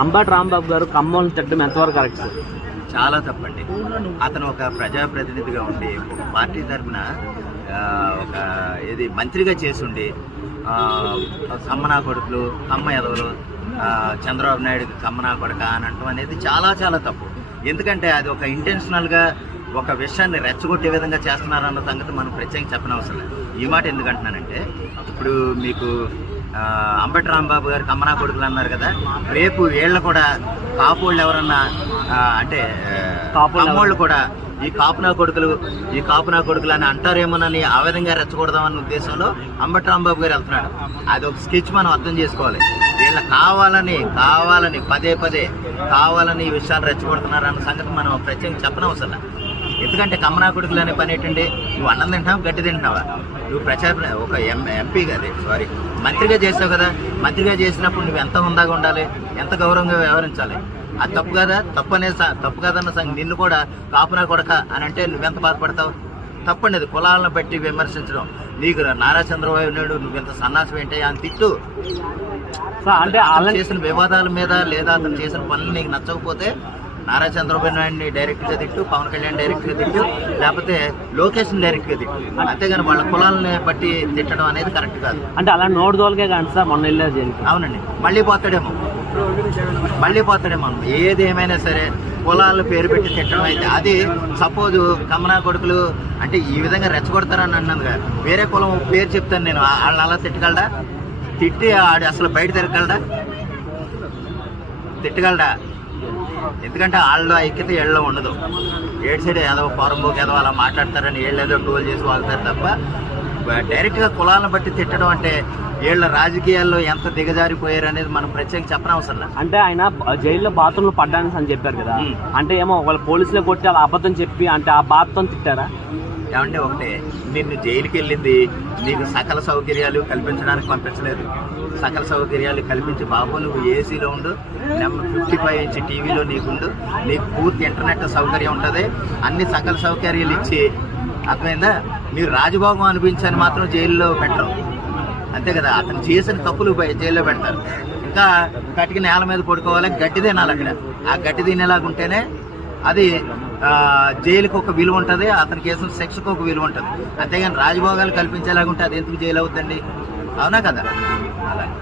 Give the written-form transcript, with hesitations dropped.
అంబటి రాంబాబు గారు ఖమ్మంలో తిట్టడం ఎంతవరకు కరెక్ట్ సార్? చాలా తప్పండి. అతను ఒక ప్రజాప్రతినిధిగా ఉండి ఒక పార్టీ తరఫున ఒక మంత్రిగా చేసుండి కమ్మనా కొడుకులు కమ్మ ఎదవలు చంద్రబాబు నాయుడు కమ్మనా కొడక అని అంటాం అనేది చాలా చాలా తప్పు. ఎందుకంటే అది ఒక ఇంటెన్షనల్గా ఒక విషయాన్ని రెచ్చగొట్టే విధంగా చేస్తున్నారన్న సంగతి మనం ప్రత్యేకంగా చెప్పనవసరం లేదు. ఈ మాట ఎందుకంటున్నానంటే ఇప్పుడు మీకు అంబటి రాంబాబు గారు కమ్మనా కొడుకులు అన్నారు కదా, రేపు వీళ్ళు కూడా కాపోళ్ళు ఎవరన్నా అంటే కమ్మోళ్ళు కూడా ఈ కాపునా కొడుకులు అని అంటారేమోనని ఆ విధంగా రెచ్చగొడదామన్న ఉద్దేశంలో అంబటి రాంబాబు గారు వెళ్తున్నాడు. అది ఒక స్కెచ్ మనం అర్థం చేసుకోవాలి. వీళ్ళ కావాలని పదే కావాలని ఈ విషయాలు రెచ్చగొడుతున్నారు అన్న సంగతి మనం ప్రత్యేకంగా చెప్పనవసరం. ఎందుకంటే కమ్మనా కొడుకులు అనే పని ఏంటండి, నువ్వు అన్నం తింటున్నావు గడ్డి తింటున్నావా? నువ్వు ఒక ఎంపీ మంత్రిగా చేసావు కదా, మంత్రిగా చేసినప్పుడు నువ్వు ఎంత హుందాగా ఉండాలి, ఎంత గౌరవంగా వ్యవహరించాలి. అది తప్పు కదా, తప్పు కదన్న సంగతి నిన్ను కూడా కాపునా కొడక అని అంటే నువ్వెంత బాధపడతావు? తప్పండి అది. కులాలను బట్టి విమర్శించడం. నీకు నారా చంద్రబాబు నాయుడు నువ్వెంత సన్నాసం ఏంటి అని తిట్టు. అంటే అతను చేసిన వివాదాల మీద లేదా అతను చేసిన పనులు నీకు నచ్చకపోతే నారా చంద్రబాబు నాయుడిని డైరెక్ట్గా తిట్టు, పవన్ కళ్యాణ్ డైరెక్ట్గా తిట్టు, లేకపోతే లోకేష్ని డైరెక్ట్గా తిట్టు. అంతేగాని వాళ్ళ కులాలని బట్టి తిట్టడం అనేది కరెక్ట్ కాదు. అంటే అలా నోటు దోలకే కానీ సార్ మొన్న వెళ్ళేది. అవునండి, మళ్ళీ పోతాడేమో ఏది ఏమైనా సరే కులాలను పేరు పెట్టి తిట్టడం అయితే అది సపోజ్ కమ్మనా కొడుకులు అంటే ఈ విధంగా రెచ్చగొడతారని అన్నది. వేరే కులం పేరు చెప్తాను నేను, వాళ్ళని అలా తిట్టగలడా? తిట్టి ఆడు అసలు బయట తిట్టగలడా? ఎందుకంటే వాళ్ళ ఐక్యత ఏళ్ళలో ఉండదు. ఏడు సైడ్ ఏదో పొరంబోకి ఏదో అలా మాట్లాడతారని ఏళ్ళేదో టోల్ చేసి వాళ్తారు తప్ప డైరెక్ట్గా కులాలను బట్టి తిట్టడం అంటే వీళ్ళ రాజకీయాల్లో ఎంత దిగజారిపోయారు అనేది మనం ప్రత్యేకంగా చెప్పనవసరం. అంటే ఆయన జైల్లో బాత్రూంలో పడ్డానికి అని చెప్పారు కదా, అంటే ఏమో వాళ్ళ పోలీసులు కొట్టి అలా అబద్ధం చెప్పి అంటే ఆ బాధతో తిట్టారా? ఏమంటే ఒకటే, నిన్ను జైలుకి వెళ్ళింది నీకు సకల సౌకర్యాలు కల్పించడానికి పంపించలేదు. సకల సౌకర్యాలు కల్పించి బాబు నువ్వు ఏసీలో ఉండు, 55 ఇంచ్ టీవీలో నీకుండు, నీకు పూర్తి ఇంటర్నెట్ సౌకర్యం ఉంటుంది, అన్ని సకల సౌకర్యాలు ఇచ్చి అర్థమైందా మీరు రాజభోగం అనిపించని మాత్రం జైల్లో పెట్టరు. అంతే కదా, అతను చేసిన తప్పులు జైల్లో పెడతారు. ఇంకా కటికి నేల మీద పడుకోవాలి, గడ్డి తినాలి. అక్కడ ఆ గడ్డి తినేలాగుంటేనే అది జైలుకి ఒక విలువ ఉంటుంది, అతనికి చేసిన శిక్షకు ఒక విలువ ఉంటుంది. అంతేగాని రాజభోగాలు కల్పించేలాగుంటే అది ఎందుకు జైలు అవుతుందండి? అవునా కదా? అలాగే